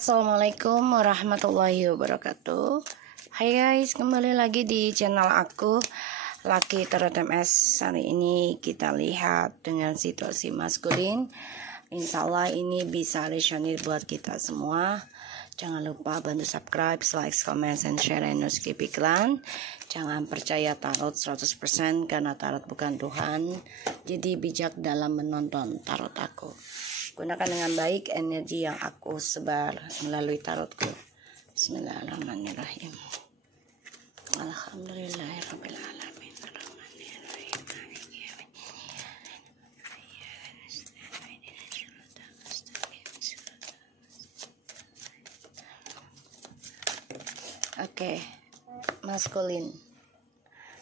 Assalamualaikum warahmatullahi wabarakatuh. Hai guys, kembali lagi di channel aku Lucky Tarot MS. Hari ini kita lihat dengan situasi maskulin. Insya Allah ini bisa resonate buat kita semua. Jangan lupa bantu subscribe, like, comment, and share, and no skip iklan. Jangan percaya tarot 100% karena tarot bukan Tuhan. Jadi bijak dalam menonton tarot aku. Gunakan dengan baik energi yang aku sebar melalui tarotku. Bismillahirrahmanirrahim. Alhamdulillahirabbil alamin. Oke, maskulin.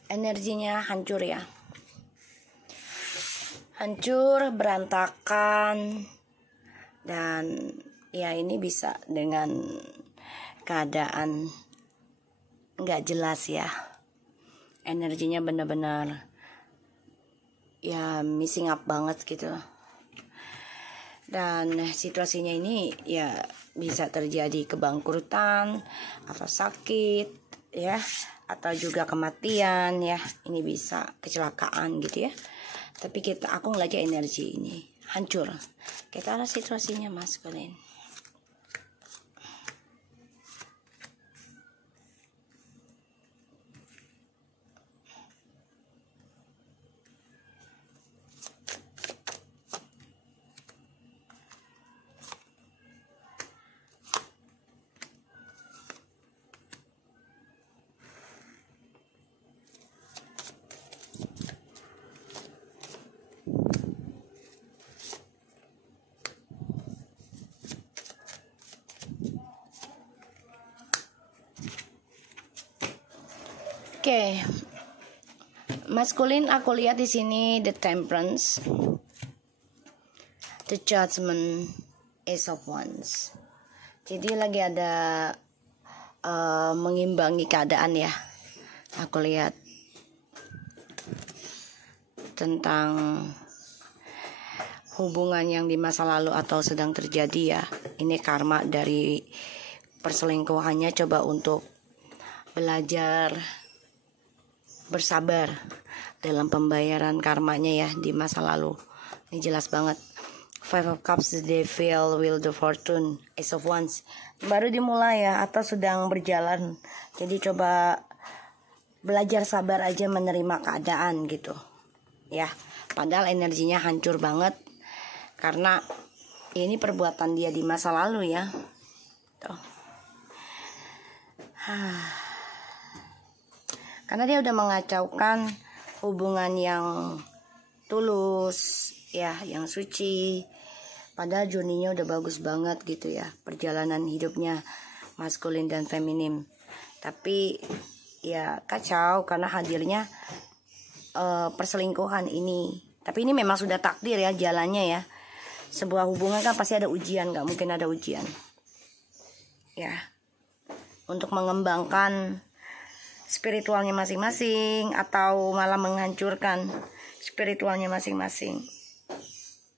Energinya hancur ya. Hancur, berantakan. Dan ya ini bisa dengan keadaan nggak jelas ya. Energinya benar-benar ya missing up banget gitu. Dan situasinya ini ya bisa terjadi kebangkrutan atau sakit ya, atau juga kematian ya. Ini bisa kecelakaan gitu ya. Tapi aku ngeliat energi ini hancur. Kita lihat situasinya maskulin. Oke, maskulin aku lihat di sini the Temperance, the Judgment, Ace of Wands. Jadi lagi ada mengimbangi keadaan ya. Aku lihat tentang hubungan yang di masa lalu atau sedang terjadi ya. Ini karma dari perselingkuhannya. Coba untuk belajar bersabar dalam pembayaran karmanya ya di masa lalu. Ini jelas banget. Five of Cups, the Devil, Wheel of Fortune, Ace of Wands. Baru dimulai ya atau sedang berjalan. Jadi coba belajar sabar aja menerima keadaan gitu. Ya, padahal energinya hancur banget karena ini perbuatan dia di masa lalu ya. Tuh. Karena dia udah mengacaukan hubungan yang tulus ya, yang suci. Padahal journey-nya udah bagus banget gitu ya, perjalanan hidupnya maskulin dan feminim. Tapi ya kacau karena hadirnya perselingkuhan ini. Tapi ini memang sudah takdir ya jalannya ya. Sebuah hubungan kan pasti ada ujian, gak mungkin ada ujian ya. Untuk mengembangkan spiritualnya masing-masing atau malah menghancurkan spiritualnya masing-masing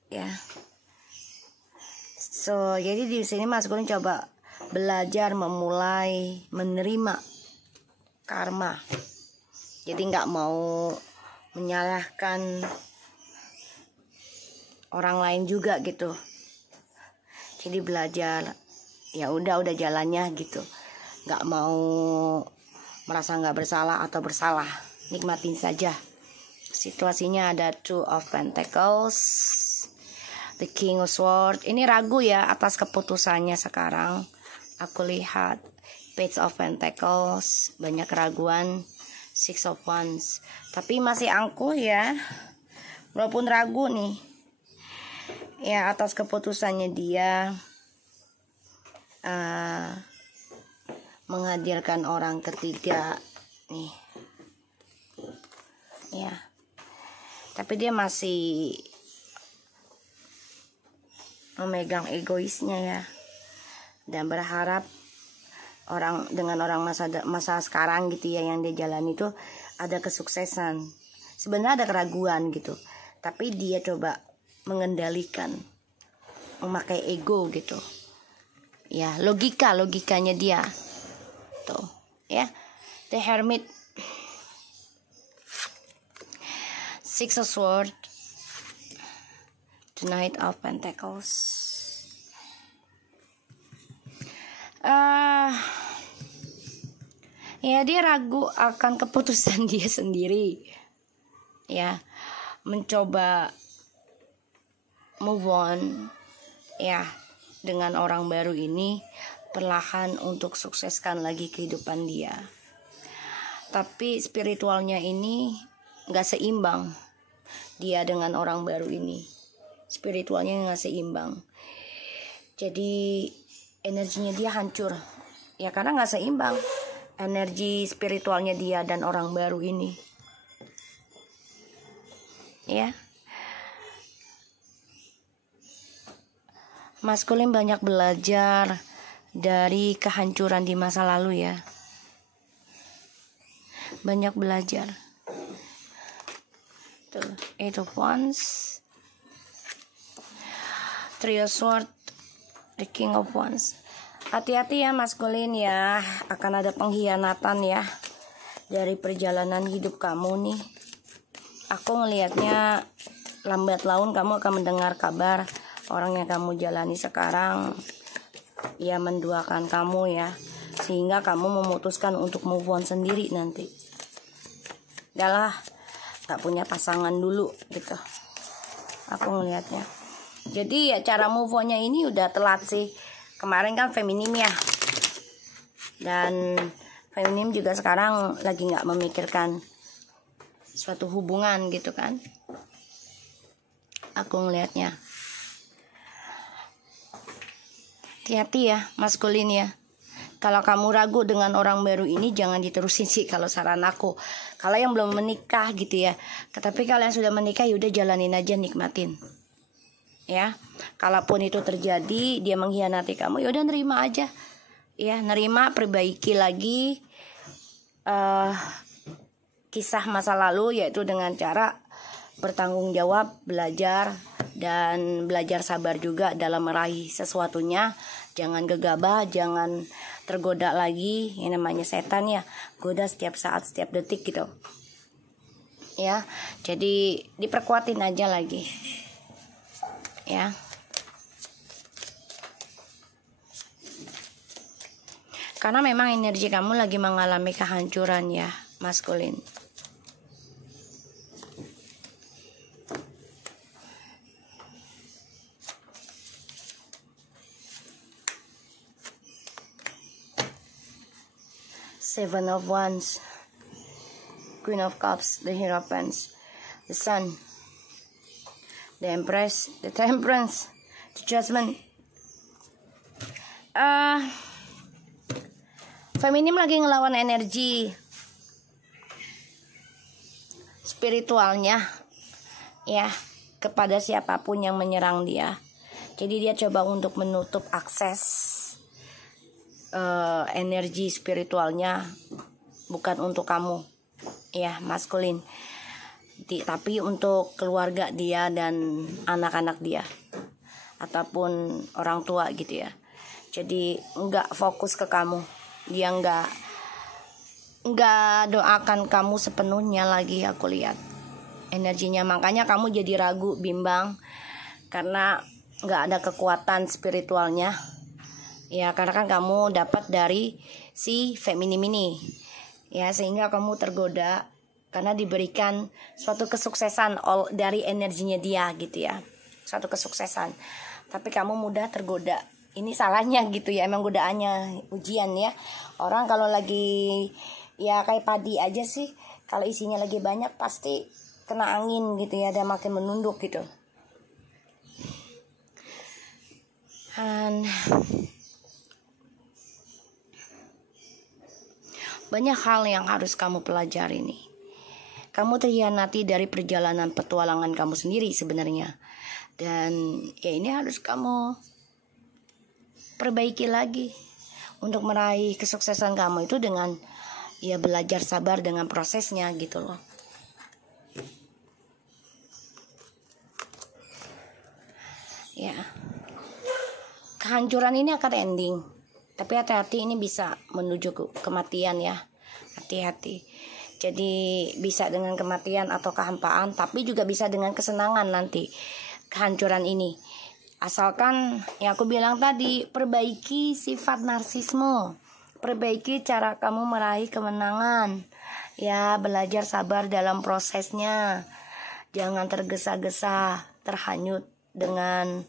ya. So jadi di sini maskulin coba belajar memulai menerima karma. Jadi nggak mau menyalahkan orang lain juga gitu. Jadi belajar ya udah jalannya gitu. Nggak mau merasa nggak bersalah atau bersalah, nikmatin saja. Situasinya ada Two of Pentacles, the King of Swords. Ini ragu ya atas keputusannya sekarang. Aku lihat Page of Pentacles, banyak keraguan. Six of Wands, tapi masih angkuh ya, walaupun ragu nih ya atas keputusannya dia menghadirkan orang ketiga nih ya. Tapi dia masih memegang egoisnya ya, dan berharap dengan orang masa sekarang gitu ya yang dia jalani itu ada kesuksesan. Sebenarnya ada keraguan gitu, tapi dia coba mengendalikan, memakai ego gitu Ya, logikanya dia. Tuh, ya. The Hermit, Six of Swords, the Knight of Pentacles. Ya, dia ragu akan keputusan dia sendiri. Ya, mencoba move on ya dengan orang baru ini perlahan untuk sukseskan lagi kehidupan dia. Tapi spiritualnya ini gak seimbang. Dia dengan orang baru ini spiritualnya gak seimbang. Jadi energinya dia hancur. Ya karena gak seimbang energi spiritualnya dia dan orang baru ini. Ya, maskulin banyak belajar dari kehancuran di masa lalu ya. Banyak belajar. Tuh, Eight of Wands, Three of Swords, the King of Wands. Hati-hati ya maskulin ya, akan ada pengkhianatan ya dari perjalanan hidup kamu nih. Aku ngelihatnya lambat laun kamu akan mendengar kabar orang yang kamu jalani sekarang ya menduakan kamu ya, sehingga kamu memutuskan untuk move on sendiri nanti. Yalah, gak punya pasangan dulu gitu. Aku ngelihatnya. Jadi ya cara move onnya ini udah telat sih. Kemarin kan feminim ya, dan feminim juga sekarang lagi gak memikirkan suatu hubungan gitu kan. Aku ngelihatnya. Hati-hati ya maskulin ya. Kalau kamu ragu dengan orang baru ini jangan diterusin sih kalau saran aku. Kalau yang belum menikah gitu ya. Tapi kalau yang sudah menikah ya udah jalanin aja, nikmatin. Ya. Kalaupun itu terjadi dia mengkhianati kamu, ya udah nerima aja. Ya, nerima, perbaiki lagi kisah masa lalu, yaitu dengan cara bertanggung jawab, belajar, dan belajar sabar juga dalam meraih sesuatunya. Jangan gegabah, jangan tergoda lagi. Yang namanya setan ya, goda setiap saat, setiap detik gitu. Ya, jadi diperkuatin aja lagi. Ya. Karena memang energi kamu lagi mengalami kehancuran ya, maskulin. Seven of Wands, Queen of Cups, the Hierophant, the Sun, the Empress, the Temperance, the Judgment. Feminim lagi ngelawan energi spiritualnya ya kepada siapapun yang menyerang dia. Jadi dia coba untuk menutup akses energi spiritualnya, bukan untuk kamu ya maskulin, tapi untuk keluarga dia dan anak-anak dia ataupun orang tua gitu ya. Jadi nggak fokus ke kamu, dia nggak doakan kamu sepenuhnya lagi. Aku lihat energinya, makanya kamu jadi ragu, bimbang karena nggak ada kekuatan spiritualnya ya, karena kan kamu dapat dari si feminim ini ya, sehingga kamu tergoda karena diberikan suatu kesuksesan dari energinya dia gitu ya, suatu kesuksesan, tapi kamu mudah tergoda. Ini salahnya gitu ya, emang godaannya ujian ya. Orang kalau lagi ya kayak padi aja sih, kalau isinya lagi banyak pasti kena angin gitu ya, dan makin menunduk gitu. Dan banyak hal yang harus kamu pelajari nih. Kamu terhianati dari perjalanan petualangan kamu sendiri sebenarnya. Dan ya ini harus kamu perbaiki lagi untuk meraih kesuksesan kamu itu dengan ya belajar sabar dengan prosesnya gitu loh. Ya. kehancuran ini akan ending. Tapi hati-hati, ini bisa menuju ke kematian ya. Hati-hati. Jadi bisa dengan kematian atau kehampaan, tapi juga bisa dengan kesenangan nanti kehancuran ini. Asalkan yang aku bilang tadi, perbaiki sifat narsisme. Perbaiki cara kamu meraih kemenangan. Ya, belajar sabar dalam prosesnya. Jangan tergesa-gesa, terhanyut dengan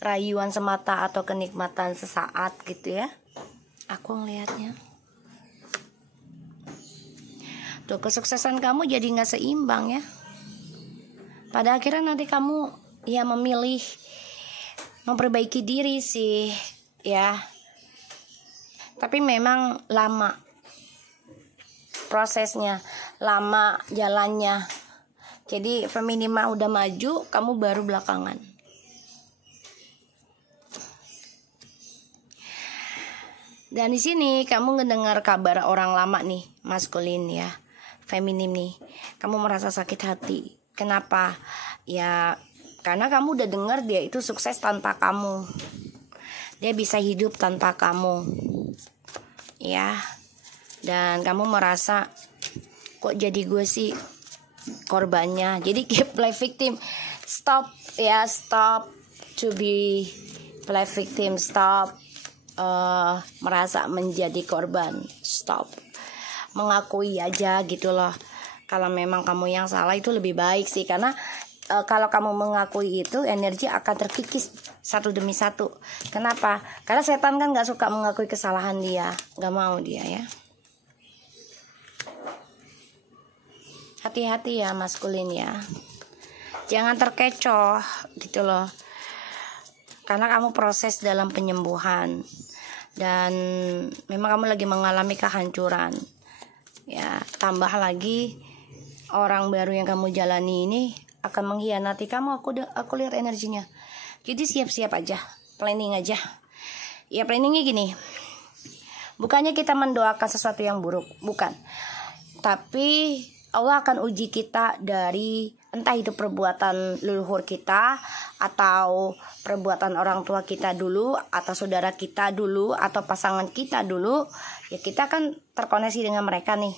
rayuan semata atau kenikmatan sesaat gitu ya. Aku ngelihatnya. Tuh, kesuksesan kamu jadi gak seimbang ya. Pada akhirnya nanti kamu ya memilih memperbaiki diri sih ya. Tapi memang lama prosesnya, lama jalannya. Jadi Femini udah maju, kamu baru belakangan. Dan di sini kamu ngedengar kabar orang lama nih, maskulin ya, feminim nih. Kamu merasa sakit hati. Kenapa? Ya karena kamu udah dengar dia itu sukses tanpa kamu. Dia bisa hidup tanpa kamu. Ya. Dan kamu merasa kok jadi gue sih korbannya. Jadi keep play victim. Stop ya, stop to be play victim. Stop merasa menjadi korban. Stop. Mengakui aja gitu loh. Kalau memang kamu yang salah itu lebih baik sih. Karena kalau kamu mengakui itu, energi akan terkikis satu demi satu. Kenapa? Karena setan kan gak suka mengakui kesalahan dia. Gak mau dia ya. Hati-hati ya maskulin ya. Jangan terkecoh gitu loh. Karena kamu proses dalam penyembuhan. Dan memang kamu lagi mengalami kehancuran. Ya, tambah lagi orang baru yang kamu jalani ini akan mengkhianati kamu. Aku lihat energinya. Jadi siap-siap aja, planning aja. Ya planningnya gini. Bukannya kita mendoakan sesuatu yang buruk, bukan. Tapi Allah akan uji kita dari entah itu perbuatan leluhur kita, atau perbuatan orang tua kita dulu, atau saudara kita dulu, atau pasangan kita dulu. Ya kita kan terkoneksi dengan mereka nih,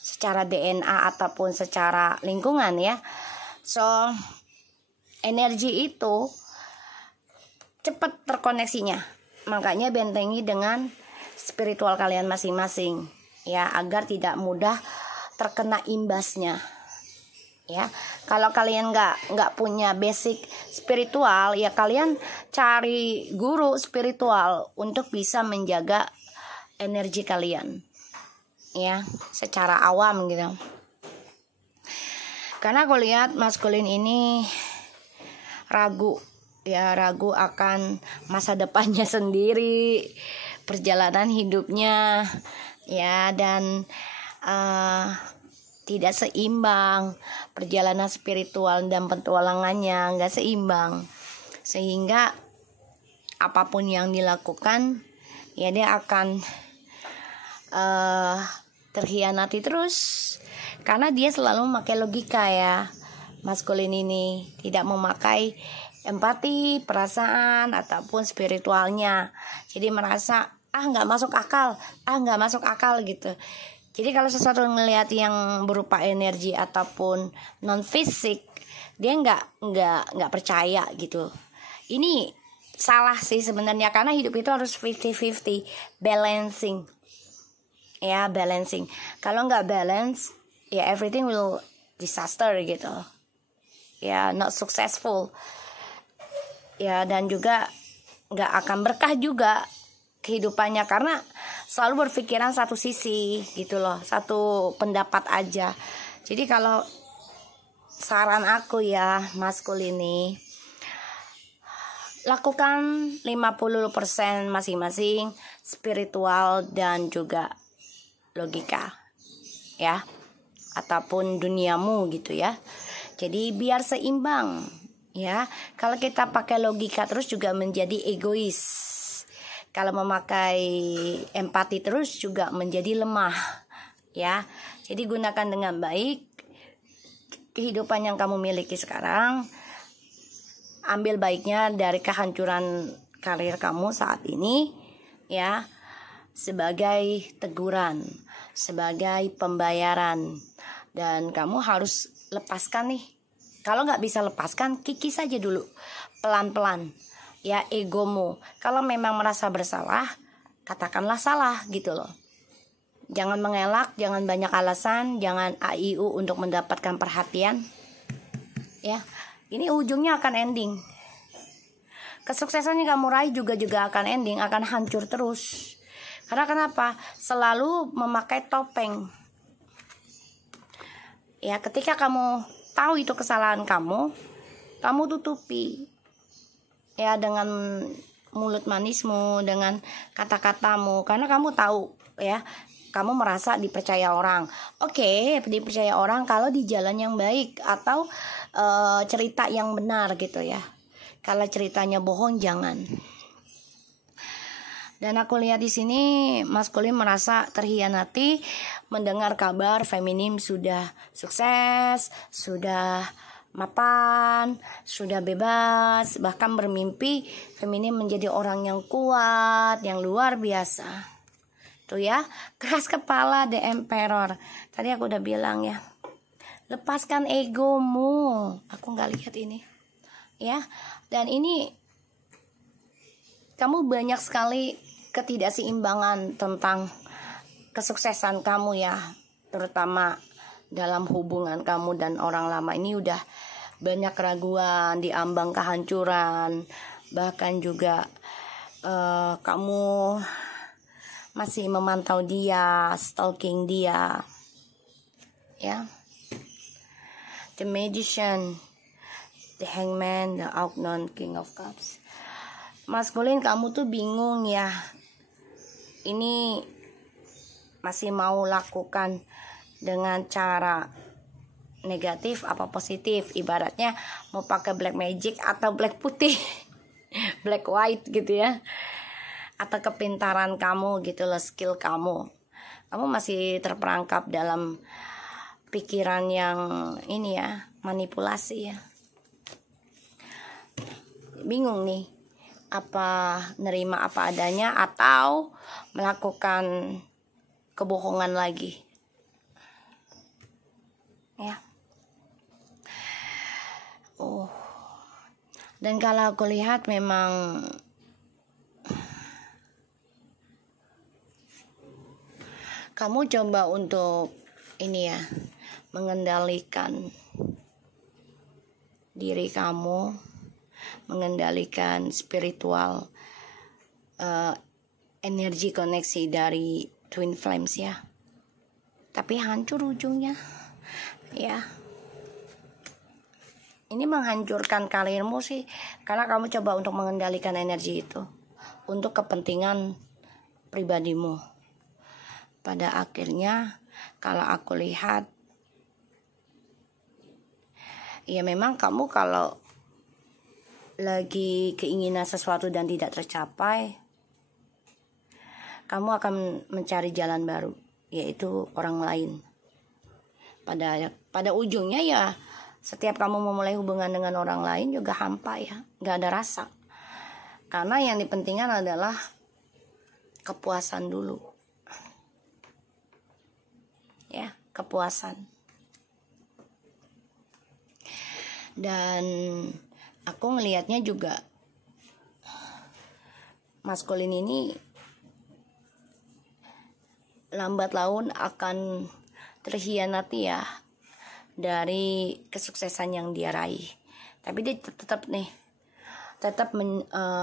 secara DNA ataupun secara lingkungan ya. So energi itu cepat terkoneksinya. Makanya bentengi dengan spiritual kalian masing-masing ya, agar tidak mudah terkena imbasnya ya. Kalau kalian nggak punya basic spiritual ya, kalian cari guru spiritual untuk bisa menjaga energi kalian ya, secara awam gitu. Karena aku lihat maskulin ini ragu ya, ragu akan masa depannya sendiri, perjalanan hidupnya ya, dan tidak seimbang, perjalanan spiritual dan petualangannya nggak seimbang, sehingga apapun yang dilakukan ya dia akan terhianati terus, karena dia selalu memakai logika ya. Maskulin ini tidak memakai empati, perasaan ataupun spiritualnya. Jadi merasa nggak masuk akal gitu. Jadi kalau sesuatu ngelihat yang berupa energi ataupun non fisik, dia nggak percaya gitu. Ini salah sih sebenarnya, karena hidup itu harus 50-50, balancing. Ya, balancing. Kalau nggak balance, ya everything will disaster gitu. Ya, not successful. Ya, dan juga nggak akan berkah juga kehidupannya, karena selalu berpikiran satu sisi gitu loh, satu pendapat aja. Jadi kalau saran aku ya maskul ini, lakukan 50% masing-masing, spiritual dan juga logika ya, ataupun duniamu gitu ya. Jadi biar seimbang ya. Kalau kita pakai logika terus juga menjadi egois. Kalau memakai empati terus juga menjadi lemah ya. Jadi gunakan dengan baik kehidupan yang kamu miliki sekarang. ambil baiknya dari kehancuran karir kamu saat ini ya, sebagai teguran, sebagai pembayaran, dan kamu harus lepaskan nih. Kalau nggak bisa lepaskan, kikis saja dulu pelan-pelan ya egomu. Kalau memang merasa bersalah, katakanlah salah gitu loh. Jangan mengelak, jangan banyak alasan, jangan AIU untuk mendapatkan perhatian ya. Ini ujungnya akan ending. Kesuksesan yang kamu raih juga akan ending, akan hancur terus. Karena kenapa? Selalu memakai topeng. Ya, ketika kamu tahu itu kesalahan kamu tutupi. Ya, dengan mulut manismu, dengan kata-katamu. Karena kamu tahu ya, kamu merasa dipercaya orang. Oke, dipercaya orang kalau di jalan yang baik atau cerita yang benar gitu ya. Kalau ceritanya bohong jangan. Dan aku lihat di sini maskulin merasa terhianati mendengar kabar feminim sudah sukses, sudah mapan, sudah bebas, bahkan bermimpi feminim menjadi orang yang kuat, yang luar biasa. Tuh ya, keras kepala The Emperor. Tadi aku udah bilang ya, lepaskan egomu. Aku nggak lihat ini ya. Dan ini kamu banyak sekali ketidakseimbangan tentang kesuksesan kamu ya, terutama dalam hubungan kamu dan orang lama. Ini udah banyak keraguan, diambang kehancuran, bahkan juga kamu masih memantau dia, stalking dia ya. The Magician, The Hangman, The Unknown, King of Cups. Maskulin, kamu tuh bingung ya, ini masih mau lakukan dengan cara negatif apa positif. Ibaratnya mau pakai black magic atau black putih black white gitu ya, atau kepintaran kamu gitu loh, skill kamu masih terperangkap dalam pikiran yang ini ya, manipulasi ya. Bingung nih, apa nerima apa adanya atau melakukan kebohongan lagi ya. Dan kalau aku lihat memang kamu coba untuk ini ya, mengendalikan diri kamu, mengendalikan spiritual energi koneksi dari twin flames ya, tapi hancur ujungnya ya. Ini menghancurkan karirmu sih, karena kamu coba untuk mengendalikan energi itu untuk kepentingan pribadimu. Pada akhirnya kalau aku lihat ya, memang kamu kalau lagi keinginan sesuatu dan tidak tercapai, kamu akan mencari jalan baru, yaitu orang lain. Pada ujungnya ya, setiap kamu memulai hubungan dengan orang lain juga hampa ya, gak ada rasa. Karena yang dipentingkan adalah kepuasan dulu ya, kepuasan. Dan aku ngelihatnya juga maskulin ini lambat laun akan terhianati ya dari kesuksesan yang dia raih. Tapi dia tetap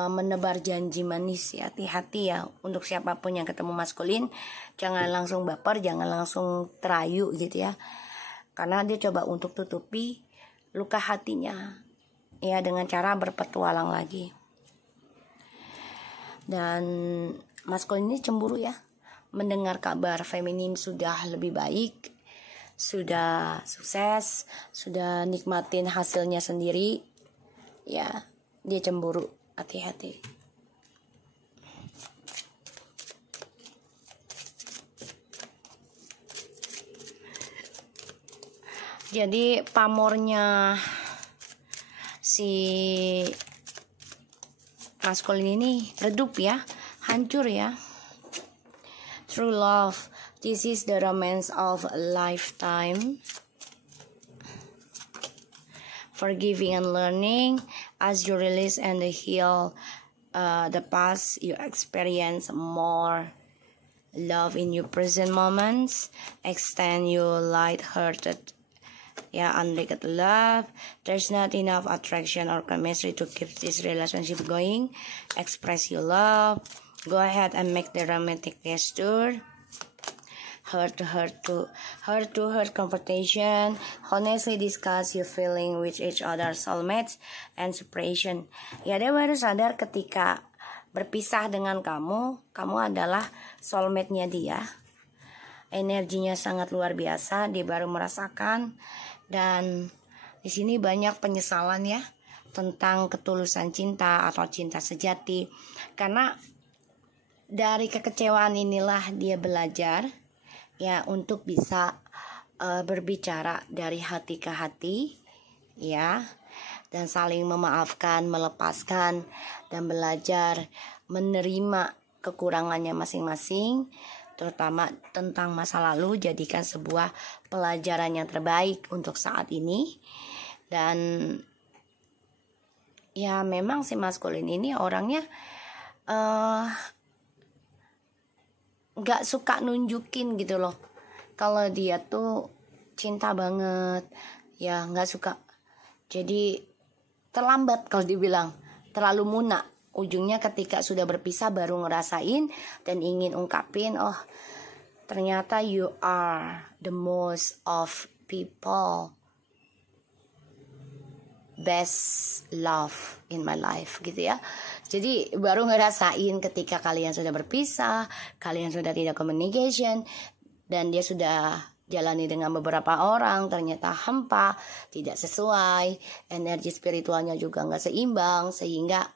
menebar janji manis ya. Hati-hati ya untuk siapapun yang ketemu maskulin, jangan langsung baper, jangan langsung terayu gitu ya, karena dia coba untuk tutupi luka hatinya ya dengan cara berpetualang lagi. Dan maskulin ini cemburu ya, mendengar kabar feminim sudah lebih baik, sudah sukses, sudah nikmatin hasilnya sendiri ya, dia cemburu. Hati-hati. Jadi pamornya si maskulin ini redup ya, hancur ya. True love, this is the romance of a lifetime. Forgiving and learning, as you release and heal the past, you experience more love in your present moments. Extend your light-hearted, unrequited love. There's not enough attraction or chemistry to keep this relationship going. Express your love. Go ahead and make the romantic gesture. Heart to heart confrontation. Honestly discuss your feeling with each other, soulmates and separation. Ya, dia baru sadar ketika berpisah dengan kamu adalah soulmate-nya dia. Energinya sangat luar biasa, dia baru merasakan. Dan di sini banyak penyesalan ya tentang ketulusan cinta atau cinta sejati. Karena dari kekecewaan inilah dia belajar ya untuk bisa berbicara dari hati ke hati ya, dan saling memaafkan, melepaskan, dan belajar menerima kekurangannya masing-masing, terutama tentang masa lalu. Jadikan sebuah pelajaran yang terbaik untuk saat ini. Dan ya memang si maskulin ini orangnya gak suka nunjukin gitu loh kalau dia tuh cinta banget ya, gak suka. Jadi terlambat kalau dibilang, terlalu munak. Ujungnya ketika sudah berpisah baru ngerasain dan ingin ungkapin, oh ternyata you are the most of people best love in my life gitu ya. Jadi baru ngerasain ketika kalian sudah berpisah, kalian sudah tidak communication, dan dia sudah jalani dengan beberapa orang, ternyata hampa, tidak sesuai, energi spiritualnya juga nggak seimbang, sehingga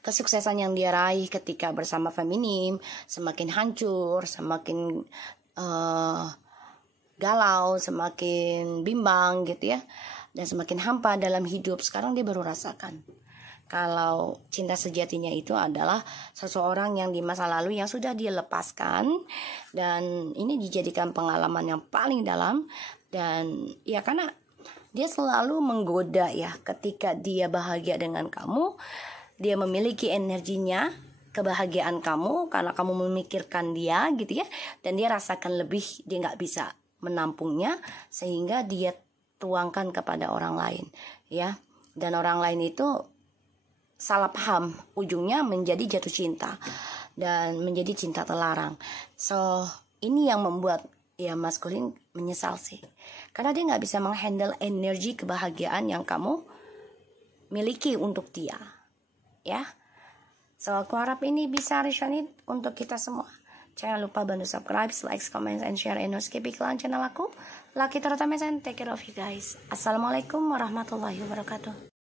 kesuksesan yang dia raih ketika bersama feminim semakin hancur, semakin galau, semakin bimbang gitu ya, dan semakin hampa dalam hidup. Sekarang dia baru rasakan kalau cinta sejatinya itu adalah seseorang yang di masa lalu yang sudah dia lepaskan, dan ini dijadikan pengalaman yang paling dalam. Dan ya karena dia selalu menggoda ya, ketika dia bahagia dengan kamu, dia memiliki energinya, kebahagiaan kamu karena kamu memikirkan dia gitu ya, dan dia rasakan lebih, dia nggak bisa menampungnya sehingga dia tuangkan kepada orang lain ya, dan orang lain itu salah paham, ujungnya menjadi jatuh cinta dan menjadi cinta terlarang. So ini yang membuat ya maskulin menyesal sih, karena dia nggak bisa menghandle energi kebahagiaan yang kamu miliki untuk dia ya. So aku harap ini bisa resonate untuk kita semua. Jangan lupa bantu subscribe, like, comment, and share, and skip iklan channel aku. Lucky Terutama, and take care of you guys. Assalamualaikum warahmatullahi wabarakatuh.